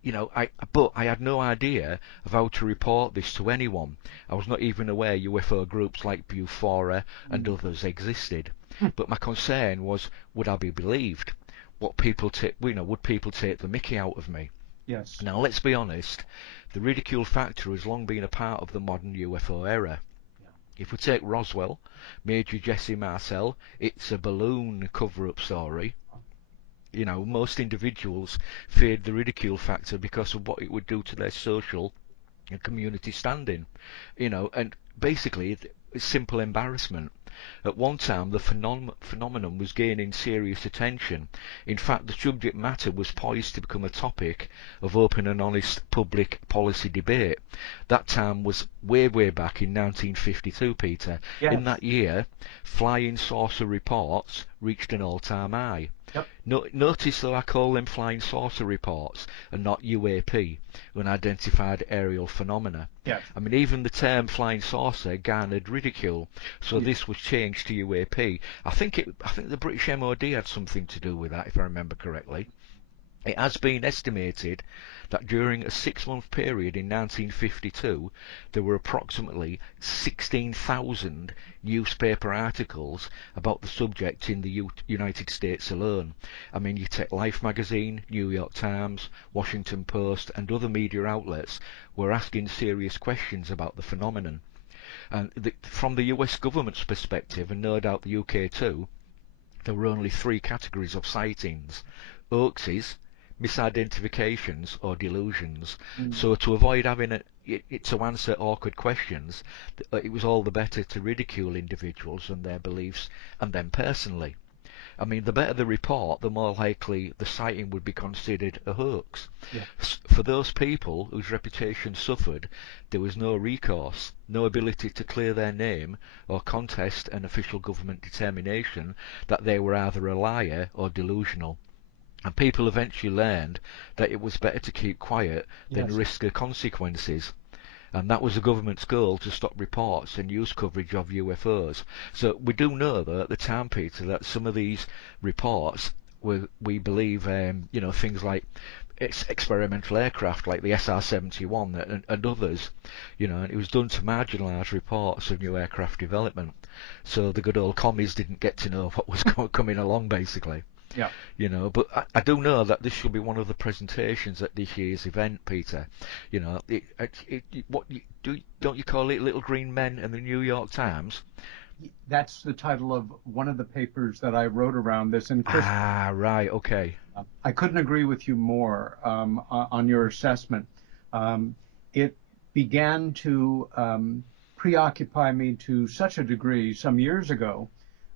you know, but I had no idea of how to report this to anyone. I was not even aware UFO groups like Forresta and others existed. But my concern was, would I be believed? Would people take the mickey out of me? Yes. Now, let's be honest, the ridicule factor has long been a part of the modern UFO era. If we take Roswell, Major Jesse Marcel, it's a balloon cover-up story. You know, most individuals feared the ridicule factor because of what it would do to their social and community standing. You know, and basically it's simple embarrassment. At one time, the phenomenon was gaining serious attention. In fact, the subject matter was poised to become a topic of open and honest public policy debate. That time was way back in 1952, Peter. Yes. In that year, flying saucer reports reached an all-time high. Yep. Notice though I call them flying saucer reports and not UAP, unidentified aerial phenomena. Yes. I mean, even the term flying saucer garnered ridicule, so this was changed to UAP. I think the British MOD had something to do with that, if I remember correctly. It has been estimated that during a 6-month period in 1952, there were approximately 16,000 newspaper articles about the subject in the United States alone. I mean, you take Life magazine, New York Times, Washington Post, and other media outlets were asking serious questions about the phenomenon. And from the US government's perspective, and no doubt the UK too, there were only 3 categories of sightings: hoaxes, misidentifications, or delusions. So to avoid having it to answer awkward questions, it was all the better to ridicule individuals and their beliefs and them personally. I mean, the better the report, the more likely the sighting would be considered a hoax. Yeah. For those people whose reputation suffered, there was no recourse, no ability to clear their name or contest an official government determination that they were either a liar or delusional. And people eventually learned that it was better to keep quiet than risk the consequences. And that was the government's goal, to stop reports and news coverage of UFOs. So we do know, though, at the time, Peter, that some of these reports were, we believe, you know, things like experimental aircraft like the SR-71 and others, you know, and it was done to marginalise reports of new aircraft development. So the good old commies didn't get to know what was coming along, basically. Yeah. You know, but I do know that this should be one of the presentations at this year's event, Peter. You know, don't you call it Little Green Men and the New York Times? That's the title of one of the papers that I wrote around this. And Chris, right, okay. I couldn't agree with you more on your assessment. It began to preoccupy me to such a degree some years ago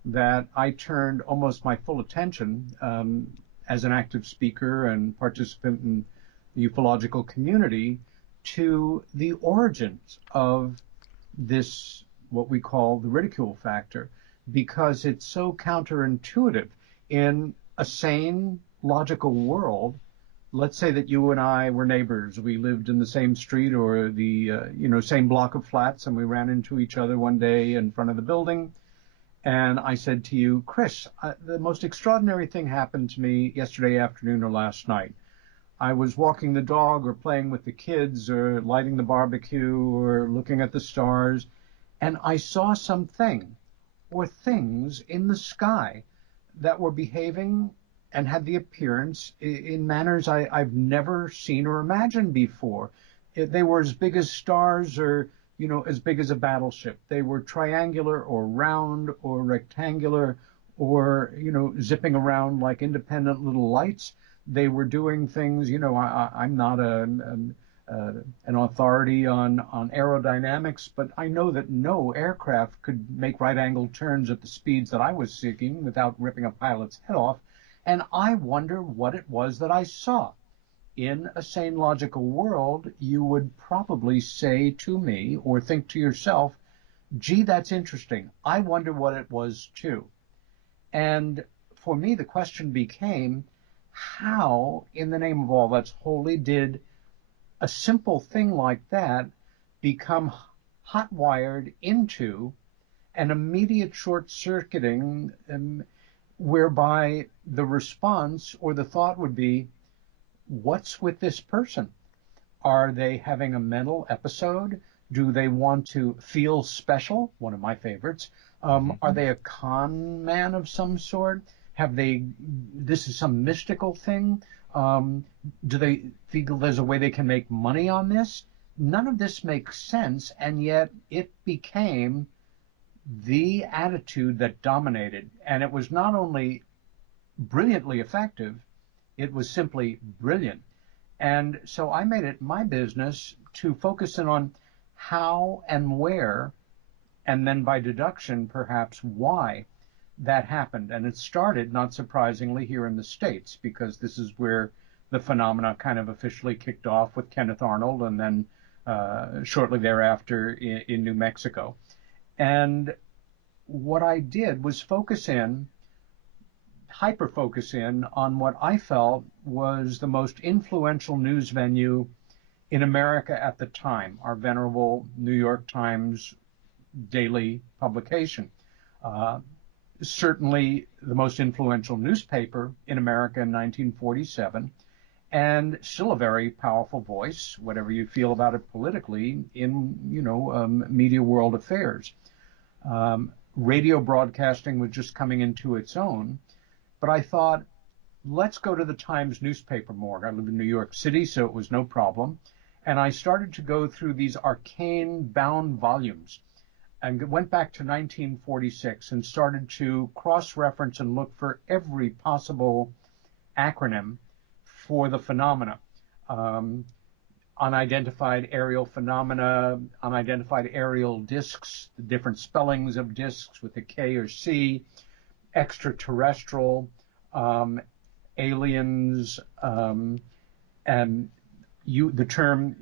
that I turned almost my full attention as an active speaker and participant in the ufological community to the origins of this, what we call the ridicule factor, because it's so counterintuitive. In a sane, logical world, let's say that you and I were neighbors. We lived in the same street or the same block of flats, and we ran into each other one day in front of the building. And I said to you, Chris, the most extraordinary thing happened to me yesterday afternoon or last night. I was walking the dog or playing with the kids or lighting the barbecue or looking at the stars, and I saw something or things in the sky that were behaving and had the appearance in manners I've never seen or imagined before. They were as big as stars or as big as a battleship. They were triangular or round or rectangular or, zipping around like independent little lights. They were doing things, I'm not an authority on aerodynamics, but I know that no aircraft could make right-angled turns at the speeds that I was seeking without ripping a pilot's head off. And I wonder what it was that I saw. In a sane, logical world, you would probably say to me or think to yourself, gee, that's interesting. I wonder what it was too. And for me, the question became, how, in the name of all that's holy, did a simple thing like that become hot-wired into an immediate short-circuiting, whereby the response or the thought would be, what's with this person? Are they having a mental episode? Do they want to feel special? One of my favorites. Are they a con man of some sort? This is some mystical thing? Do they feel there's a way they can make money on this? None of this makes sense, and yet it became the attitude that dominated. And it was not only brilliantly effective, it was simply brilliant. And so I made it my business to focus in on how and where, and then by deduction, perhaps why that happened. And it started, not surprisingly, here in the States, because this is where the phenomena kind of officially kicked off with Kenneth Arnold, and then shortly thereafter in New Mexico. And what I did was hyper-focus in on what I felt was the most influential news venue in America at the time, our venerable New York Times daily publication. Certainly the most influential newspaper in America in 1947, and still a very powerful voice, whatever you feel about it politically, in, media world affairs. Radio broadcasting was just coming into its own. But I thought, let's go to the Times newspaper morgue. I live in New York City, so it was no problem. And I started to go through these arcane bound volumes and went back to 1946 and started to cross-reference and look for every possible acronym for the phenomena. Unidentified aerial phenomena, unidentified aerial discs, the different spellings of discs with a K or C, extraterrestrial, aliens, and the term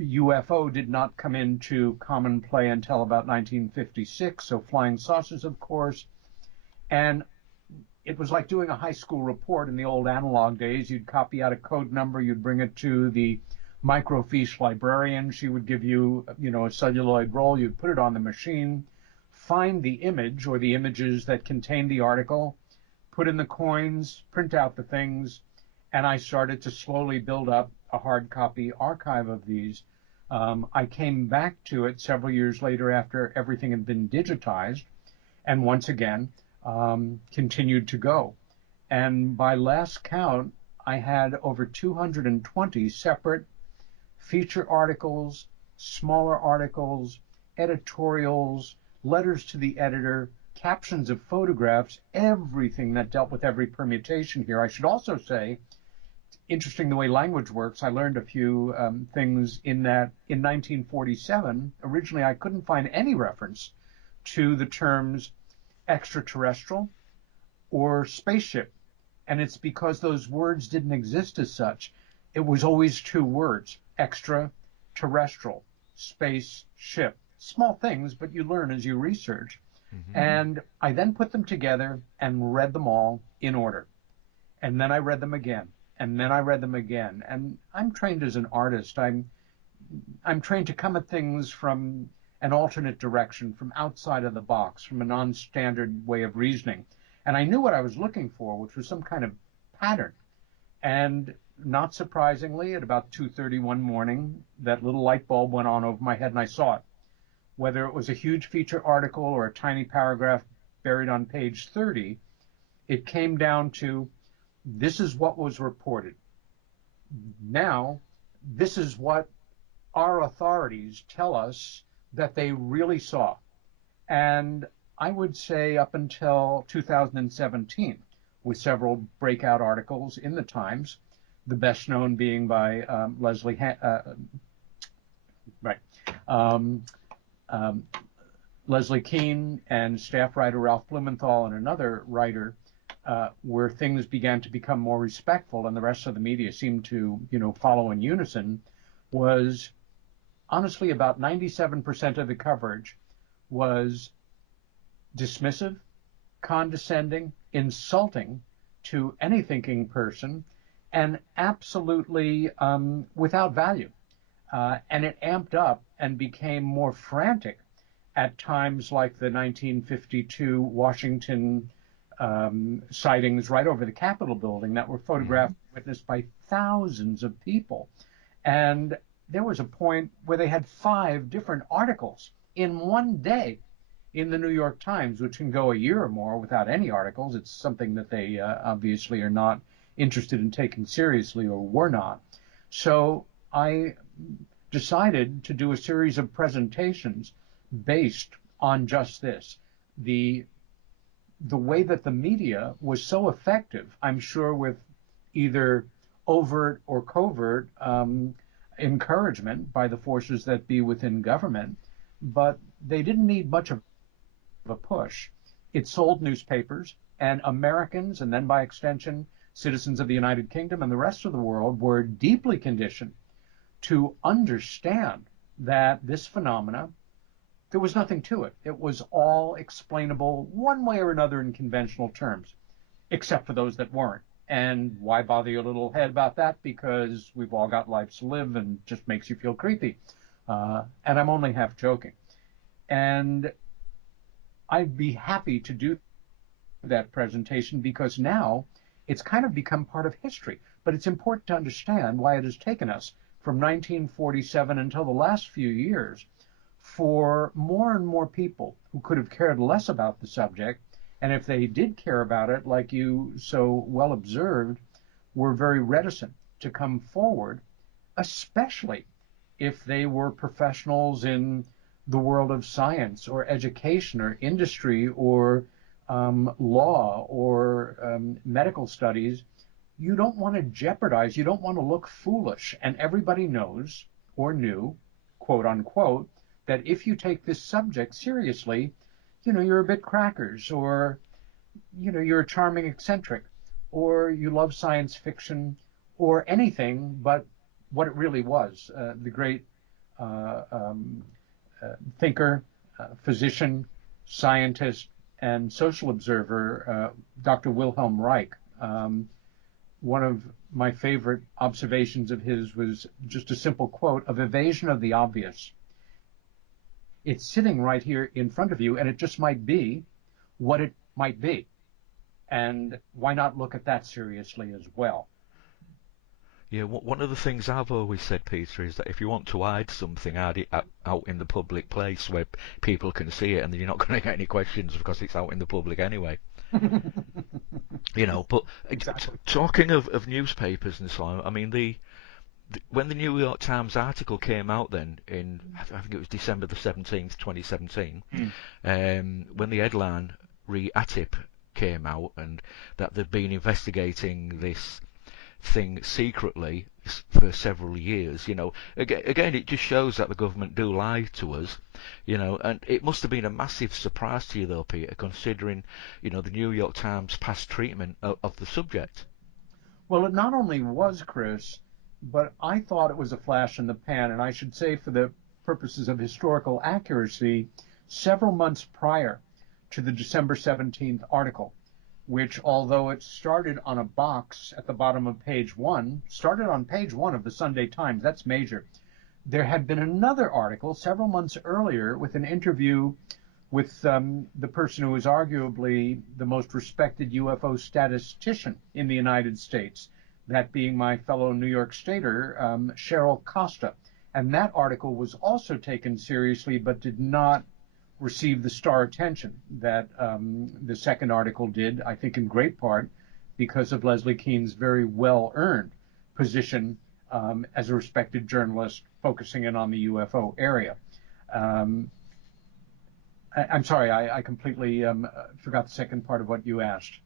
UFO did not come into common play until about 1956, so flying saucers, of course. And it was like doing a high school report in the old analog days. You'd copy out a code number, you'd bring it to the microfiche librarian. She would give you, a celluloid roll. You'd put it on the machine, find the image or the images that contained the article, put in the coins, print out the things, and I started to slowly build up a hard copy archive of these. I came back to it several years later after everything had been digitized, and once again continued to go. And by last count, I had over 220 separate feature articles, smaller articles, editorials, letters to the editor, captions of photographs, everything that dealt with every permutation here. I should also say, interesting the way language works. I learned a few things in that in 1947, originally I couldn't find any reference to the terms extraterrestrial or spaceship. And it's because those words didn't exist as such. It was always two words, extraterrestrial, spaceship. Small things, but you learn as you research. And I then put them together and read them all in order. And then I read them again. And then I read them again. And I'm trained as an artist. I'm trained to come at things from an alternate direction, from outside of the box, from a non-standard way of reasoning. And I knew what I was looking for, which was some kind of pattern. And not surprisingly, at about 2:30 one morning, that little light bulb went on over my head and I saw it. Whether it was a huge feature article or a tiny paragraph buried on page 30, it came down to, this is what was reported. Now, this is what our authorities tell us that they really saw. And I would say up until 2017, with several breakout articles in the Times, the best known being by right, um, um, Leslie Kean and staff writer Ralph Blumenthal and another writer, where things began to become more respectful and the rest of the media seemed to, follow in unison, was honestly about 97% of the coverage was dismissive, condescending, insulting to any thinking person, and absolutely without value. And it amped up and became more frantic at times like the 1952 Washington sightings right over the Capitol building that were photographed and witnessed by thousands of people. And there was a point where they had 5 different articles in one day in the New York Times, which can go a year or more without any articles. It's something that they obviously are not interested in taking seriously, or were not. So I decided to do a series of presentations based on just this. The way that the media was so effective, I'm sure with either overt or covert encouragement by the forces that be within government, but they didn't need much of a push. It sold newspapers, and Americans, and then by extension, citizens of the United Kingdom and the rest of the world, were deeply conditioned to understand that this phenomena, there was nothing to it. It was all explainable one way or another in conventional terms, except for those that weren't. And why bother your little head about that? Because we've all got lives to live and just makes you feel creepy. And I'm only half joking. And I'd be happy to do that presentation because now it's kind of become part of history. But it's important to understand why it has taken us from 1947 until the last few years for more and more people who could have cared less about the subject, and if they did care about it, like you so well observed, were very reticent to come forward, especially if they were professionals in the world of science or education or industry or law or medical studies. You don't want to jeopardize, you don't want to look foolish. And everybody knows or knew, quote unquote, that if you take this subject seriously, you're a bit crackers, or, you're a charming eccentric, or you love science fiction, or anything but what it really was. The great thinker, physician, scientist, and social observer, Dr. Wilhelm Reich. One of my favorite observations of his was just a simple quote of evasion of the obvious. It's sitting right here in front of you, and it just might be what it might be. And why not look at that seriously as well? Yeah, one of the things I've always said, Peter, is that if you want to hide something, hide it out in the public place where people can see it, and then you're not going to get any questions because it's out in the public anyway. But Exactly. Talking of newspapers and so on, I mean, when the New York Times article came out then in, I think it was December the 17th, 2017, when the headline re-ATIP came out and that they've been investigating this thing secretly for several years, again it just shows that the government do lie to us, and it must have been a massive surprise to you though, Peter, considering, the New York Times past treatment of the subject. Well, it not only was, Chris, but I thought it was a flash in the pan, and I should say, for the purposes of historical accuracy, several months prior to the December 17th article, which, although it started on a box at the bottom of page 1, started on page 1 of the Sunday Times. That's major. There had been another article several months earlier with an interview with the person who is arguably the most respected UFO statistician in the United States, that being my fellow New York Stater, Cheryl Costa. And that article was also taken seriously, but did not receive the star attention that the second article did, I think in great part because of Leslie Kean's very well-earned position as a respected journalist focusing in on the UFO area. Um, I'm sorry, I completely forgot the second part of what you asked.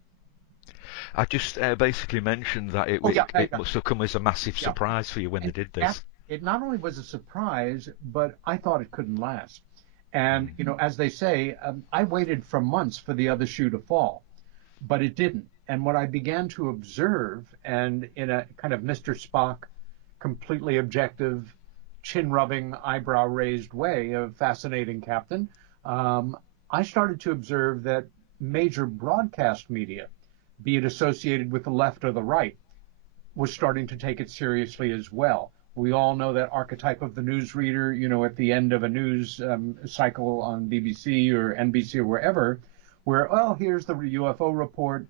I just basically mentioned that Oh yeah, it must have come as a massive yeah. surprise for you when they And did this. it not only was a surprise, but I thought it couldn't last. And Mm. as they say, I waited for months for the other shoe to fall, but it didn't. And what I began to observe, and in a kind of Mr. Spock, completely objective, chin rubbing, eyebrow raised way of fascinating captain, um, I started to observe that major broadcast media, be it associated with the left or the right, was starting to take it seriously as well. We all know that archetype of the newsreader, at the end of a news cycle on BBC or NBC or wherever, where, oh, here's the UFO report.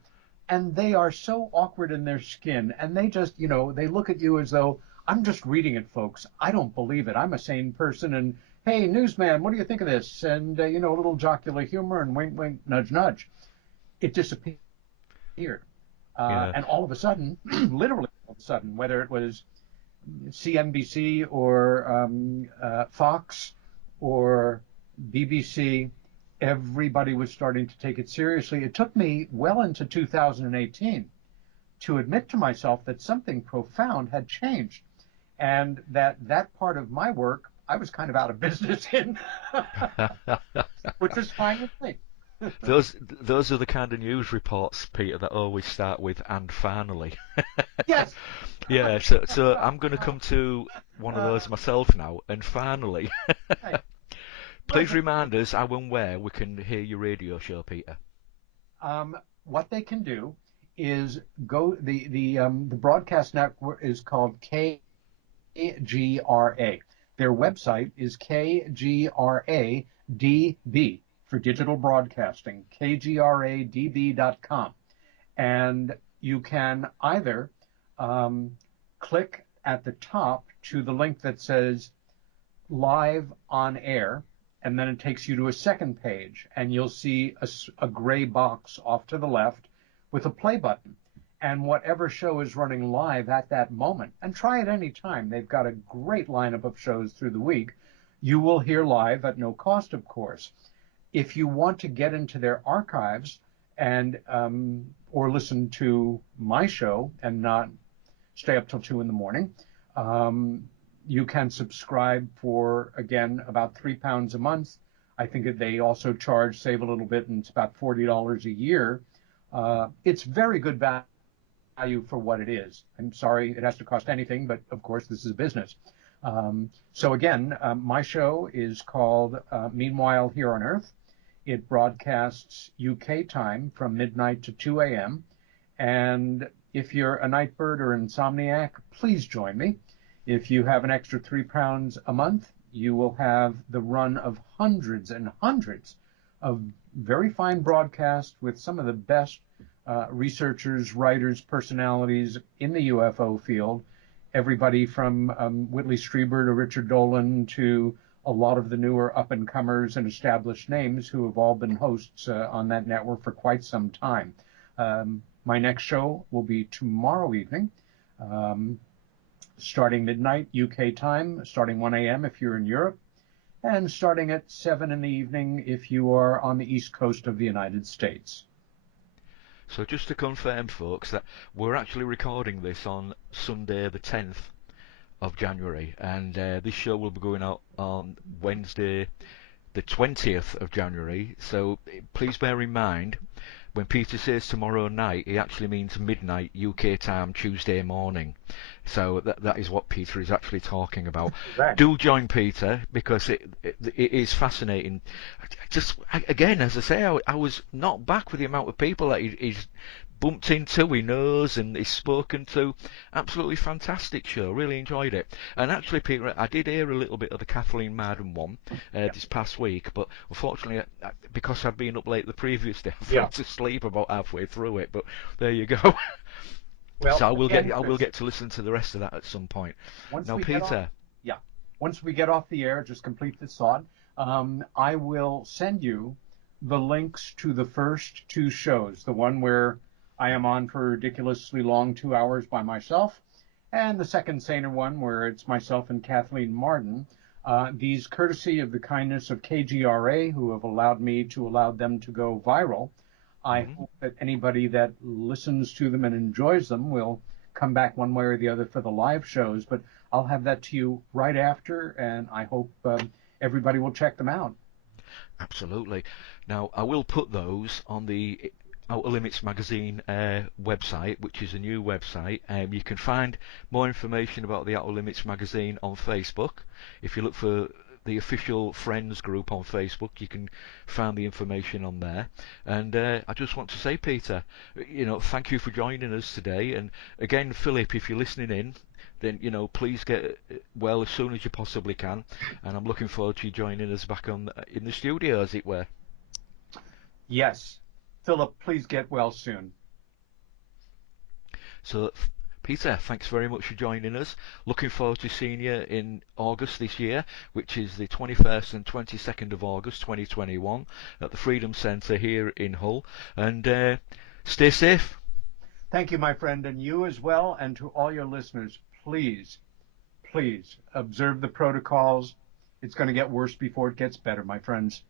And they are so awkward in their skin. And they just, they look at you as though, I'm just reading it, folks. I don't believe it. I'm a sane person. And hey, newsman, what do you think of this? And, a little jocular humor and wink, wink, nudge, nudge. It disappeared. Yeah. And all of a sudden, literally all of a sudden, whether it was CNBC or Fox or BBC, everybody was starting to take it seriously. It took me well into 2018 to admit to myself that something profound had changed, and that part of my work I was kind of out of business in, which was fine with me. Those are the kind of news reports, Peter, that always start with "and finally." Yes. Yeah, so I'm going to come to one of those myself now. And finally, Right. please Listen, remind us how and where we can hear your radio show, Peter. what they can do is go the broadcast network is called KGRA. Their website is KGRADB for digital broadcasting, kgradb.com. And you can either click at the top to the link that says live on air, and then it takes you to a second page, and you'll see a gray box off to the left with a play button. And whatever show is running live at that moment, and try it any time, they've got a great lineup of shows through the week, you will hear live at no cost, of course. If you want to get into their archives and or listen to my show and not stay up till 2 in the morning, you can subscribe for, again, about £3 a month. I think that they also charge, save a little bit, and it's about $40 a year. It's very good value for what it is. I'm sorry it has to cost anything, but of course this is a business. So again, my show is called Meanwhile Here on Earth. It broadcasts UK time from midnight to 2 a.m. And if you're a night bird or insomniac, please join me. If you have an extra £3 a month, you will have the run of hundreds and hundreds of very fine broadcasts with some of the best researchers, writers, personalities in the UFO field. Everybody from Whitley Strieber to Richard Dolan to a lot of the newer up-and-comers and established names who have all been hosts on that network for quite some time. My next show will be tomorrow evening, starting midnight UK time, starting 1 a.m. if you're in Europe, and starting at 7 in the evening if you are on the east coast of the United States. So just to confirm, folks, that we're actually recording this on Sunday the 10th of January, and this show will be going out on Wednesday the 20th of January. So please bear in mind, when Peter says tomorrow night, he actually means midnight UK time, Tuesday morning. So that is what Peter is actually talking about. Right. Do join Peter, because it is fascinating. Again, as I say, I was knocked back with the amount of people that he's bumped into, he knows, and he's spoken to. Absolutely fantastic show. Really enjoyed it. And actually, Peter, I did hear a little bit of the Kathleen Marden one this past week, but unfortunately, because I'd been up late the previous day, I fell to sleep about halfway through it. But there you go. Well, so I will get to listen to the rest of that at some point. Now, Peter. Once we get off the air, just complete this thought. I will send you the links to the first two shows, the one where I am on for a ridiculously long 2 hours by myself, and the second saner one where it's myself and Kathleen Marden. These courtesy of the kindness of KGRA, who have allowed me to allow them to go viral. I Hmm. hope that anybody that listens to them and enjoys them will come back one way or the other for the live shows. But I'll have that to you right after, and I hope everybody will check them out. Absolutely. Now, I will put those on the Outer Limits magazine website, which is a new website. You can find more information about the Outer Limits magazine on Facebook. If you look for the official friends group on Facebook, you can find the information on there. And I just want to say, Peter, thank you for joining us today. And again, Philip, if you're listening in, then please get well as soon as you possibly can. And I'm looking forward to you joining us back on in the studio, as it were. Yes. Philip, please get well soon. So, Peter, thanks very much for joining us. Looking forward to seeing you in August this year, which is the 21st and 22nd of August 2021 at the Freedom Centre here in Hull. And stay safe. Thank you, my friend, and you as well. And to all your listeners, please, please observe the protocols. It's going to get worse before it gets better, my friends.